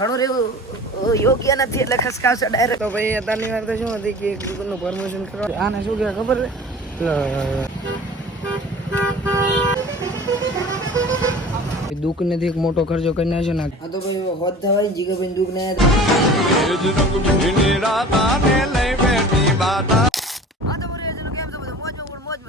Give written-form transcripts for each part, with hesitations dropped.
ઘણું રેવું યોગ્ય નથી એટલે ખસકાવશે ડાયરેક્ટ. તો ભાઈ અત્યારની વાર તો શું હતી કે એક દુકાનનું પ્રમોશન કરવા આને શું કહેવાય ખબર છે દુઃખ નથી એક મોટો ખર્ચો કરી નાખ્યો ને. આ તો ભાઈ હોત થવાય જીગાભાઈ દુઃખ ને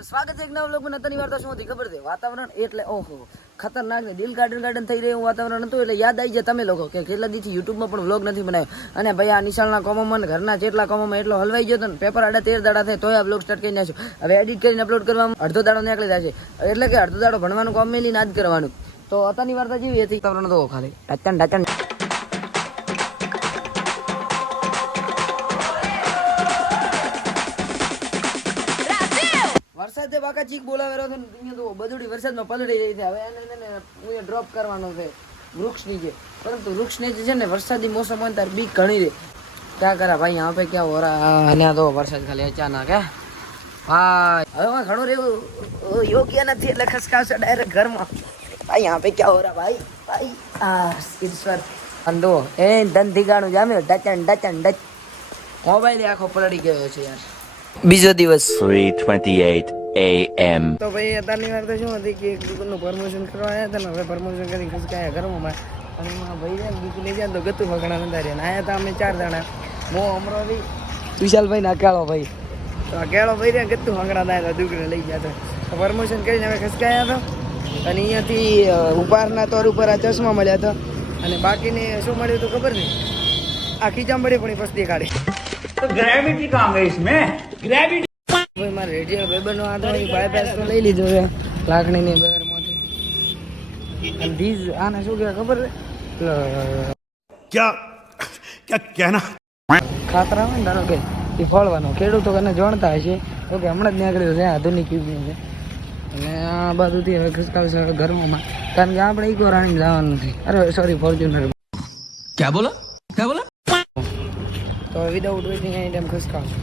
સ્વાગત છે એક નવા વ્લોગમાં. નતાની વાર્તા શું હતી ખબર છે? વાતાવરણ એટલે ઓહો ખતરનાક ને દિલ ગાર્ડન થઈ રહ્યું વાતાવરણ હતું. એટલે યાદ આવી જાય તમે લોકો કે કેટલા દિવસથી યુટ્યુબમાં પણ વ્લોગ નથી બનાવ્યો. અને ભાઈ આ નિશાળના કોમોમાં ઘરના જેટલા કોમોમાં એટલો હલવાઈ ગયો હતો ને પેપર 13 દાડા થાય તોય આ વ્લોગ સ્ટાર્ટ કરી નાખ્યો. હવે એડિટ કરીને અપલોડ કરવામાં અડધો દાડો નીકળી જાય છે. એટલે કે અડધો દાડો ભણવાનું કામ મેલીને જ કરવાનું. તો અત્યારની વાર્તા જેવી હતી વાતાવરણ તો ખાલી ડાચન વરસાદ બાકા ચીક બોલાવેલો છે ને તો બધુડી વરસાદમાં પલળી રહી છે. હવે એને ડ્રોપ કરવાનો છે વૃક્ષની છે, પરંતુ વૃક્ષને જે છે ને વરસાદી મોસમ હોય ત્યારે બીક ઘણી રહે. ક્યાં કરા ભાઈ यहाँ पे क्या हो रहा है? અને તો વરસાદ ખાલી અચાનક હે ભાઈ. હવે ઘણું રેવું યોગ્ય નથી એટલે ખસકાવશે ડાયરેક્ટ ઘરમાં. ભાઈ यहाँ पे क्या हो रहा भाई भाई આ ઈશ્વર અંદો એ ધંધી ગાણું જામ્યો ડચ મોબાઈલ આખો પલળી ગયો છે યાર. બીજો દિવસ 3:28 AM. તો ભાઈ અત્યારની વાર તો શું હતી કે એક દુકાનનું પ્રમોશન કરવા આવ્યા હતા ને હવે પ્રમોશન કરી ખસકાયા ઘરમાં. અને એમાં ભાઈ જાય ને દુકાન લઈ જાય તો ગતું ફકડા નતા રહ્યા. આવ્યા હતા અમે 4 જણા, મો અમરાવી વિશાલભાઈ ને અકેળો ભાઈ. તો અકેળો ભાઈ રહ્યા ગતું ફકડા ના દુકાને લઈ ગયા હતા. તો પ્રમોશન કરીને હવે ખસકાયા હતા. અને અહીંયાથી ઉપહારના તોર ઉપર આ ચશ્મા મળ્યા હતા. અને બાકીને શું મળ્યું હતું ખબર નહીં, આ ખીચામડી પણ પસ્તી કાઢી. तो ग्रेविटी कहाँ गई इसमें? ग्रेविटी ભાઈ મારે રેડિયલ બેબરનો આધો બાયપાસ તો લઈ લીધો છે લાકડીની બેરમાંથી. અને ધીઝ આને શું કહેવાય ખબર છે? क्या क्या कहना ખાતરા આવે ને ધારો કે એ ફળવાનો ખેડૂતો એને જાણતા હશે તો કે હમણાં જ નીકળ્યું છે આધુનિક યુગનું છે. અને આ બાજુથી હવે ખસકાવશે હવે ઘરમાં, કારણ કે આપણે ઇકો રાણી જવાનું નથી. અરે સોરી ફોર્ચ્યુનર. क्या बोला? તો વિદાઉટ વેઇટિંગ એની ટાઈમ ખસકાવશે.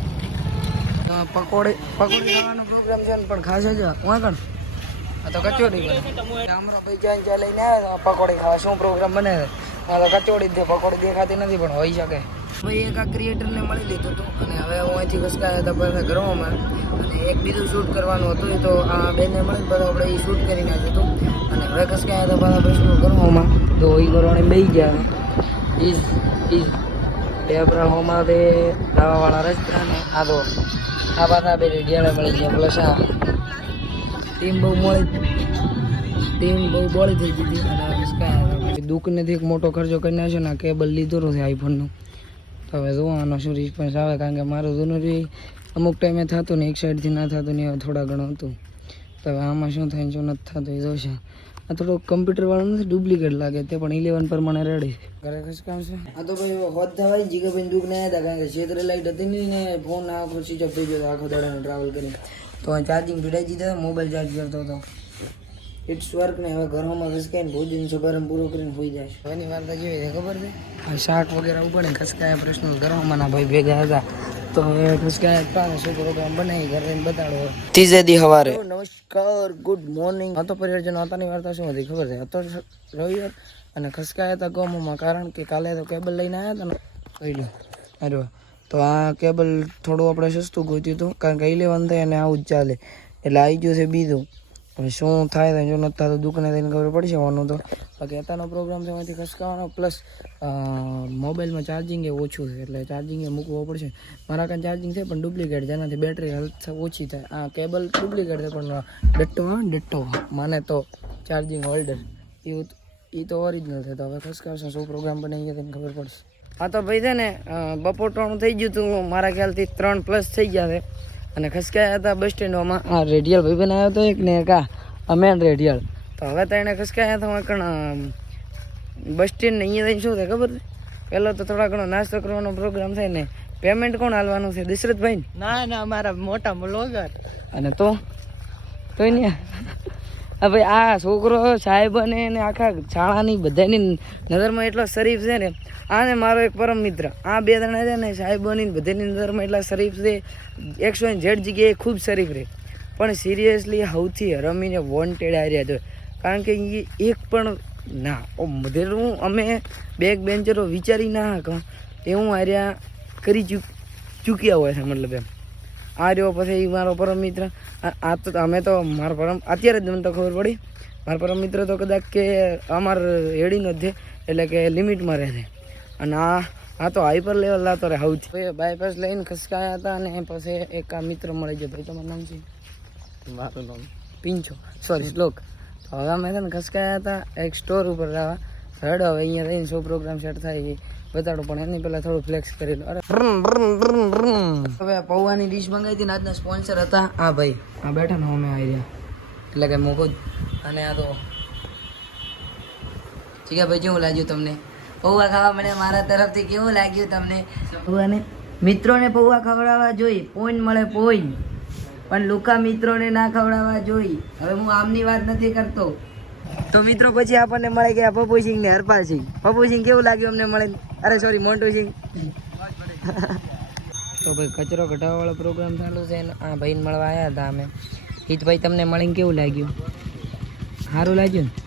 પકોડી ખાવાનો પ્રોગ્રામ છે ને પણ ખાશે જ વાંકણ આ તો કચોરી બને. અમારો ભાઈ જ્યાં લઈને આવ્યા પકોડી ખાવા શું પ્રોગ્રામ બને છે? આ તો કચોડી જ પકોડી દેખાતી નથી પણ હોઈ શકે. ભાઈ એક આ ક્રિએટરને મળી લીધું હતું અને હવે હું અહીંથી ખસકાયા હતા બધા ઘરોમાં. અને એક બીજું શૂટ કરવાનું હતું એ તો આ બેનને મળી બધા આપણે એ શૂટ કરી નાખ્યું હતું. અને હવે ખસકાયા હતા બધા પ્રશ્નો ઘરોમાં તો એ કરવાને બેસી ગયા. ઇઝ ટેબરા હોમાં તે દાવાવાળા રસ્તા ને આ તો આ પાછા બે રેડિયાળે મળી ગયા. પ્લસ આ ટીમ બહુ બોળી થઈ ગઈ હતી. અને દુઃખ નથી એક મોટો ખર્ચો કરી નાખ્યો ને આ કેબલ લીધો છે આઈફોનનું. તો હવે જોવાનો શું રિસ્પોન્સ આવે, કારણ કે મારું જૂનું અમુક ટાઈમે થતું ને એક સાઈડથી ના થતું ને હવે થોડા ઘણું હતું. તો હવે આમાં શું થાય શું નથી થતું એ જોશે. આ થોડું કમ્પ્યુટરવાળું નથી, ડુપ્લિકેટ લાગે તે પણ 11 પ્રમાણે રેડી છે. ઘરે ખસકાવશે. આ તો ભાઈ હોત થવાય જીગાભાઈ દુઃખ ના હતા, કારણ કે ક્ષેત્ર લાઈટ હતી નહીં ને ફોન આખો સ્વિચ ઓફ થઈ ગયો આખો દાડાનો ટ્રાવેલ કરી. તો ચાર્જિંગ પીડાઈ દીધા, મોબાઈલ ચાર્જ કરતો હતો. ઇટ્સ વર્ક ને હવે ઘરમાં ખસકાઈને ભોજન શુભારંભ પૂરો કરીને હોઈ જાય. હવેની વાર્તા કેવી છે ખબર છે? આ શાક વગેરે ઉપડે ખસકાયા પ્રશ્નો ઘરમાં ના ભાઈ ભેગા હતા. તો હવે ખસકાયા શું પ્રોગ્રામ બનાવી ઘરે બતાડો ત્રીજે દી સવારે. નમસ્કાર, ગુડ મોર્નિંગ. હતો પરિવારજનો હતાની વાર્તા શું હતી ખબર છે? હતો રવિવાર અને ખસકાયા હતા ગોમોમાં, કારણ કે કાલે તો કેબલ લઈને આવ્યા હતા ને અરે તો આ કેબલ થોડું આપણે સસ્તું ગોત્યું હતું, કારણ કે 11 થાય અને આવું જ ચાલે એટલે આવી ગયું છે બીજું. હવે શું થાય તો જો નથી થતું દુકાને થઈને ખબર પડશે વાનું. તો બાકી અત્યારનો પ્રોગ્રામ છે એમાંથી ખસકાવાનો. પ્લસ મોબાઈલમાં ચાર્જિંગ એ ઓછું છે એટલે ચાર્જિંગ એ મૂકવો પડશે. મારા કાંઈ ચાર્જિંગ છે પણ ડુપ્લિકેટ, જેનાથી બેટરી હેલ્થ ઓછી થાય. આ કેબલ ડુપ્લિકેટ છે પણ ડટ્ટો માને તો ચાર્જિંગ હોલ્ડર એ તો ઓરિજિનલ છે. તો હવે ખસકાવશે શું પ્રોગ્રામ બનાવીએ તેને ખબર પડશે. હા તો ભાઈ છે ને બપોર 3 થઈ ગયું હતું, મારા ખ્યાલથી 3+ થઈ ગયા છે. અને ખસકાયા હતા બસ સ્ટેન્ડમાં. આ રેડિયલ ભાઈ બન આવ્યો હતો એક ને એક આ મેન રેડિયલ. તો હવે તો એને ખસકાયા હતા પણ બસ સ્ટેન્ડ અહીંયા થઈને શું થાય ખબર છે? પહેલો તો થોડા ઘણો નાસ્તો કરવાનો પ્રોગ્રામ થાય ને પેમેન્ટ કોણ હાલવાનું છે? દશરથભાઈ? ના અમારા મોટા બ્લોગર. અને તો નહીં હા ભાઈ આ છોકરો સાહેબ અને આખા શાળાની બધાની નજરમાં એટલો શરીફ છે ને. આને મારો એક પરમ મિત્ર, આ 2 જણા છે ને સાહેબોની બધાની નજરમાં એટલા શરીફ છે. 100 જગ્યાએ ખૂબ શરીફ રહે, પણ સિરિયસલી સૌથી રમીને વોન્ટેડ આવ્યા છે. કારણ કે એ એક પણ ના ઓ મધેરું અમે બેક બેન્ચરો વિચારી ના હકા એવું આર્યા કરી ચૂક્યા હોય છે મતલબ એમ આ રહ્યો પછી મારો પરમ મિત્ર આ તો અમે તો મારો પરમ અત્યારે જ મને તો ખબર પડી મારો પરમ મિત્ર તો કદાચ કે અમાર હેડીનો જ છે એટલે કે લિમિટમાં રહે છે અને આ તો હાઈપર લેવલ લાતો રહે સૌથી બાયપાસ લઈને ખસકાયા હતા અને પછી એક આ મિત્ર મળી ગયો ભાઈ તમારું નામ છે મારું નામ પિંચો સોરી શ્લોક તો હવે અમે છે ને ખસકાયા હતા એક સ્ટોર ઉપર રહેવા હેડો હવે અહીંયા રહીને શો પ્રોગ્રામ સેટ થાય બતાડો પણ એની પહેલાં થોડું ફ્લેક્સ કરી લો અરે હવે પૌવાની ડીશ મંગાવી હતી ને આજના સ્પોન્સર હતા આ ભાઈ આ બેઠા ને અમે આવી રહ્યા એટલે કે મોકો અને આ તો ભાઈ કેવું લાગ્યું તમને પૌવા ખાવા મળે મારા તરફથી કેવું લાગ્યું તમને પૌવાને મિત્રોને પૌવા ખવડાવવા જોઈ પોઈન્ટ મળે પોઈન્ટ પણ લુકા મિત્રોને ના ખવડાવવા જોઈ હવે હું આમની વાત નથી કરતો તો મિત્રો પછી આપણને મળે ગયા પપ્પુસિંહ ને હરપાલસિંહ પપ્પુસિંહ કેવું લાગ્યું અમને મળે અરે સોરી મોન્ટુસિંહ તો ભાઈ કચરો ઘટાડવા વાળો પ્રોગ્રામ ચાલુ છે ને આ ભાઈને મળવા આવ્યા હતા અમે હિતભાઈ તમને મળીને કેવું લાગ્યું સારું લાગ્યું ને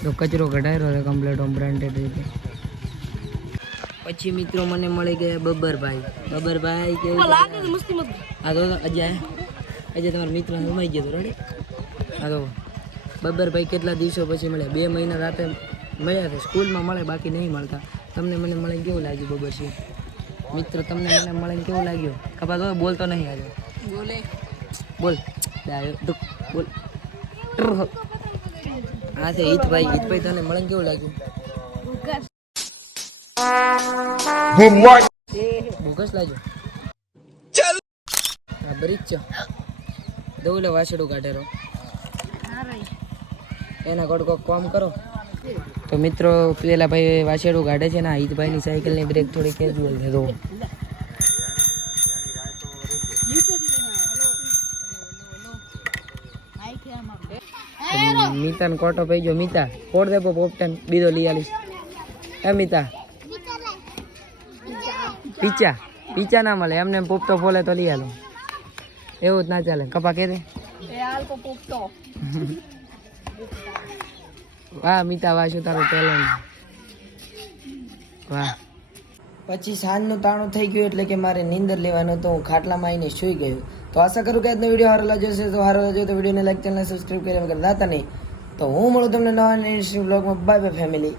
તો કચરો ઘટાડ્યો છે કમ્પ્લીટ ઓમ બ્રાન્ડેડ રીતે પછી મિત્રો મને મળી ગયા બબ્બરભાઈ કેવું આ તો અજય તમારા મિત્ર ઉમાઈ ગયો રેડી હા તો બબ્બરભાઈ કેટલા દિવસો પછી મળ્યા 2 મહિના રાતે મળ્યા છે સ્કૂલમાં મળે બાકી નહીં મળતા તમને મને મળીને કેવું લાગ્યું બબ્બરસિંહ મિત્ર તમને મને મળીને કેવું લાગ્યું કપા તો બોલતો નહીં આજે બોલ બોલ હા છે હિતભાઈ તને મળીને કેવું લાગ્યું બોગસ લાગ્યું હા બરીચ છો દઉલે વાસડું કાઢેરો એના કોડ કોક કામ કરો તો મિત્રો પેલા ભાઈ વાસેડું કાઢે છે ને હિતભાઈની સાયકલની બ્રેક થોડી કેજ્યુઅલ છે તો મીતાને કોટો પઈ ગયો મીતા કોડ દે પોપટન બીજો લઈ આલીશ એ મીતા પીચા ના મળે એમને પોપટો ફોલે તો લઈ આલો એવું જ ના ચાલે કપા કે દે વાહ મીતા વાહ શું તારું ટેલેન્ટ વાહ પછી સાંજનું તાણું થઈ ગયું એટલે કે મારે નીંદર લેવાનું તો હું ખાટલામાં આવીને સૂઈ ગયો તો આશા કરું કે આજનો વિડીયો સારો લાગ્યો છે તો સારો લાગ્યો તો વિડીયોને લાઈક ચેનલને સબસ્ક્રાઈબ કર્યા વગર જાતા નહીં તો હું મળું તમને નવા બ્લોગમાં બાય બાય ફેમિલી